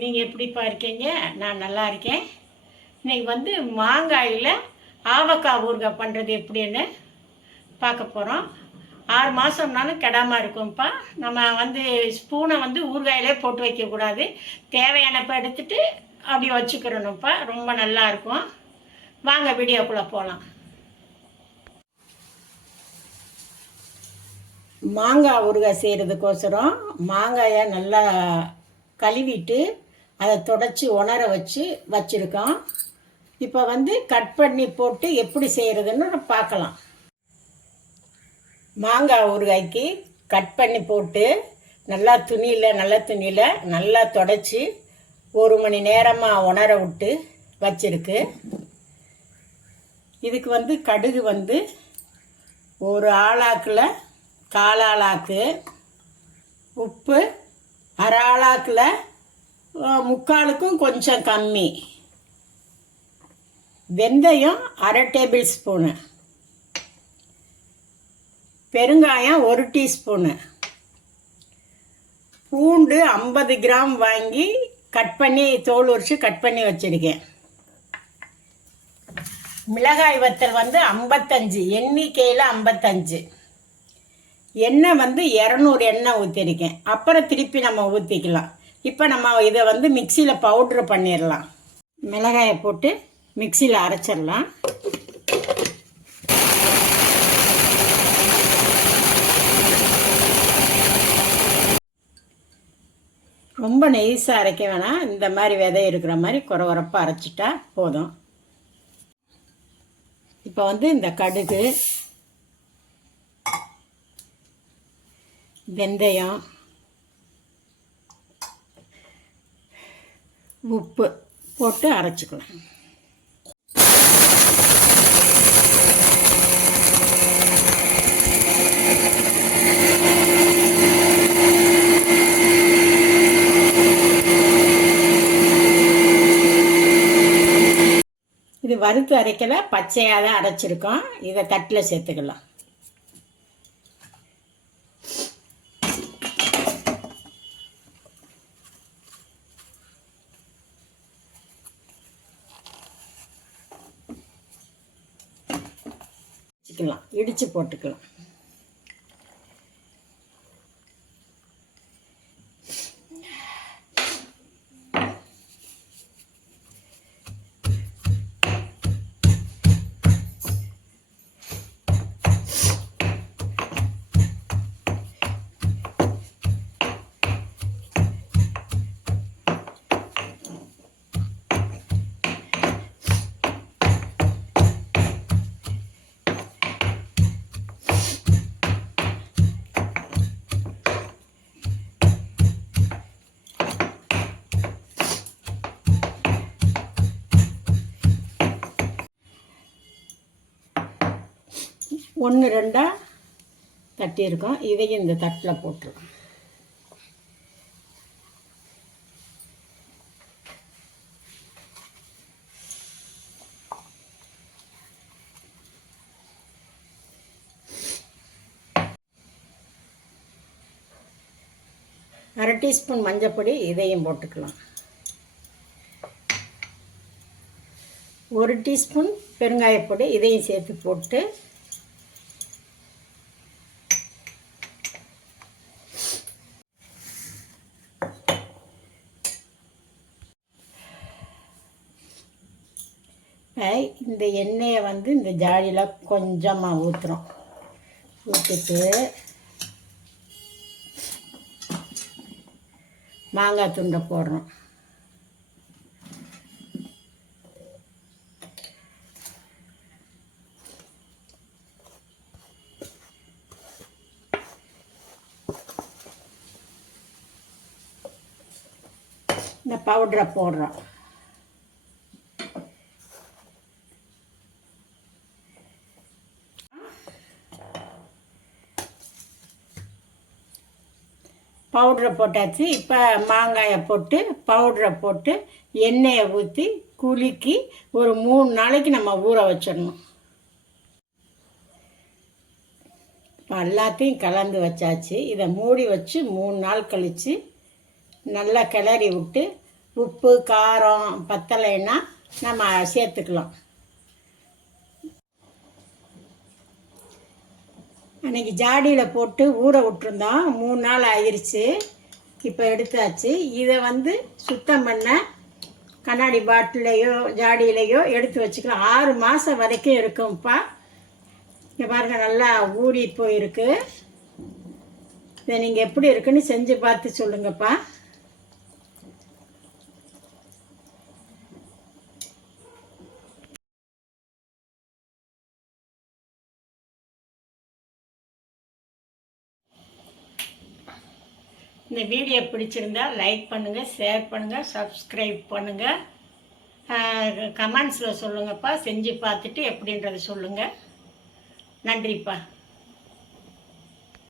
நீங்கள் எப்படிப்பா இருக்கீங்க? நான் நல்லா இருக்கேன். இன்னைக்கு வந்து மாங்காயில் ஆவக்காய் ஊறுகாய் பண்ணுறது எப்படின்னு பார்க்க போகிறோம் ஆறு மாதம்னாலும் கெடாமல் இருக்கும்ப்பா. நம்ம வந்து ஸ்பூனை வந்து ஊறுகாயிலே போட்டு வைக்கக்கூடாது தேவையானப்ப எடுத்துட்டு அப்படி வச்சுக்கிறணும்ப்பா. ரொம்ப நல்லா இருக்கும். வாங்க வீடியோக்குள்ளே போகலாம் மாங்காய் ஊறுகாய் செய்கிறதுக்கோசரம் மாங்காயை நல்லா கழுவிட்டு அதை தொடச்சி உணர வச்சு வச்சுருக்கோம். இப்போ வந்து கட் பண்ணி போட்டு எப்படி செய்கிறதுன்னு பார்க்கலாம். மாங்காய் ஊறுகாய்க்கு கட் பண்ணி போட்டு நல்லா துணியில் நல்ல துணியில் நல்லா தொடச்சி ஒரு மணி நேரமாக உணர விட்டு வச்சிருக்கு. இதுக்கு வந்து கடுகு வந்து ஒரு ஆளாக்கில் காலாளாக்கு உப்பு அரை ஆளாக்கில் முக்காலுக்கும் கொஞ்சம் கம்மி. வெந்தயம் அரை டேபிள் ஸ்பூனு. பெருங்காயம் ஒரு டீஸ்பூனு. பூண்டு ஐம்பது கிராம் வாங்கி கட் பண்ணி தோல் உரித்து கட் பண்ணி வச்சுருக்கேன். மிளகாய் வத்தல் வந்து ஐம்பத்தஞ்சு எண்ணிக்கையில் ஐம்பத்தஞ்சு. எண்ணெய் வந்து இரநூறு எண்ணெய் ஊற்றிருக்கேன் அப்புறம் திருப்பி நம்ம ஊற்றிக்கலாம் இப்போ நம்ம இதை வந்து மிக்சியில் பவுட்ரு பண்ணிடலாம் மிளகாயை போட்டு மிக்சியில் அரைச்சிடலாம் ரொம்ப நெய்ஸாக அரைக்க வேணாம். இந்த மாதிரி விதை இருக்கிற மாதிரி குறை குறைப்பாக அரைச்சிட்டா போதும். இப்போ வந்து இந்த கடுகு வெந்தயம் உப்பு போட்டு அரைச்சிக்கலாம். இது வறுத்து அரைக்கல பச்சையாக தான் அரைச்சிருக்கோம். இதை தட்டில் சேர்த்துக்கலாம். வச்சுக்கலாம் இடித்து போட்டுக்கலாம். ஒன்று ரெண்டாக தட்டியிருக்கோம். இதையும் இந்த தட்டில் போட்டுருவோம் அரை டீஸ்பூன் மஞ்சப்பொடி இதையும் போட்டுக்கலாம். ஒரு டீஸ்பூன் பெருங்காயப்பொடி இதையும் சேர்த்து போட்டு இந்த எண்ணெயை வந்து இந்த ஜாடியில் கொஞ்சமாக ஊற்றுறோம் ஊற்றிட்டு மாங்காய் துண்டை போடுறோம். இந்த பவுடரை போடுறோம். பவுடரை போட்டாச்சு. இப்போ மாங்காயை போட்டு பவுடரை போட்டு எண்ணெயை ஊற்றி குலுக்கி ஒரு மூணு நாளைக்கு நம்ம ஊற வச்சிடணும். இப்போ எல்லாத்தையும் கலந்து வச்சாச்சு. இதை மூடி வச்சு மூணு நாள் கழித்து நல்லா கிளறி விட்டு உப்பு காரம் பத்தலைன்னா நம்ம சேர்த்துக்கலாம். அன்றைக்கி ஜாடியில் போட்டு ஊற விட்டுருந்தோம். மூணு நாள் ஆயிடுச்சு இப்போ எடுத்தாச்சு. இதை வந்து சுத்தம் பண்ண கண்ணாடி பாட்டிலையோ ஜாடியிலையோ எடுத்து வச்சுக்கலாம். ஆறு மாதம் வரைக்கும் இருக்கும்ப்பா. இங்கே பாருங்கள் நல்லா ஊறி போயிருக்கு. இதை நீங்கள் எப்படி இருக்குன்னு செஞ்சு பார்த்து சொல்லுங்கப்பா. இந்த வீடியோ பிடிச்சிருந்தா லைக் பண்ணுங்கள் ஷேர் பண்ணுங்கள் சப்ஸ்கிரைப் பண்ணுங்கள் கமெண்ட்ஸில் சொல்லுங்கப்பா செஞ்சு பார்த்துட்டு எப்படின்றத சொல்லுங்கள் நன்றிப்பா.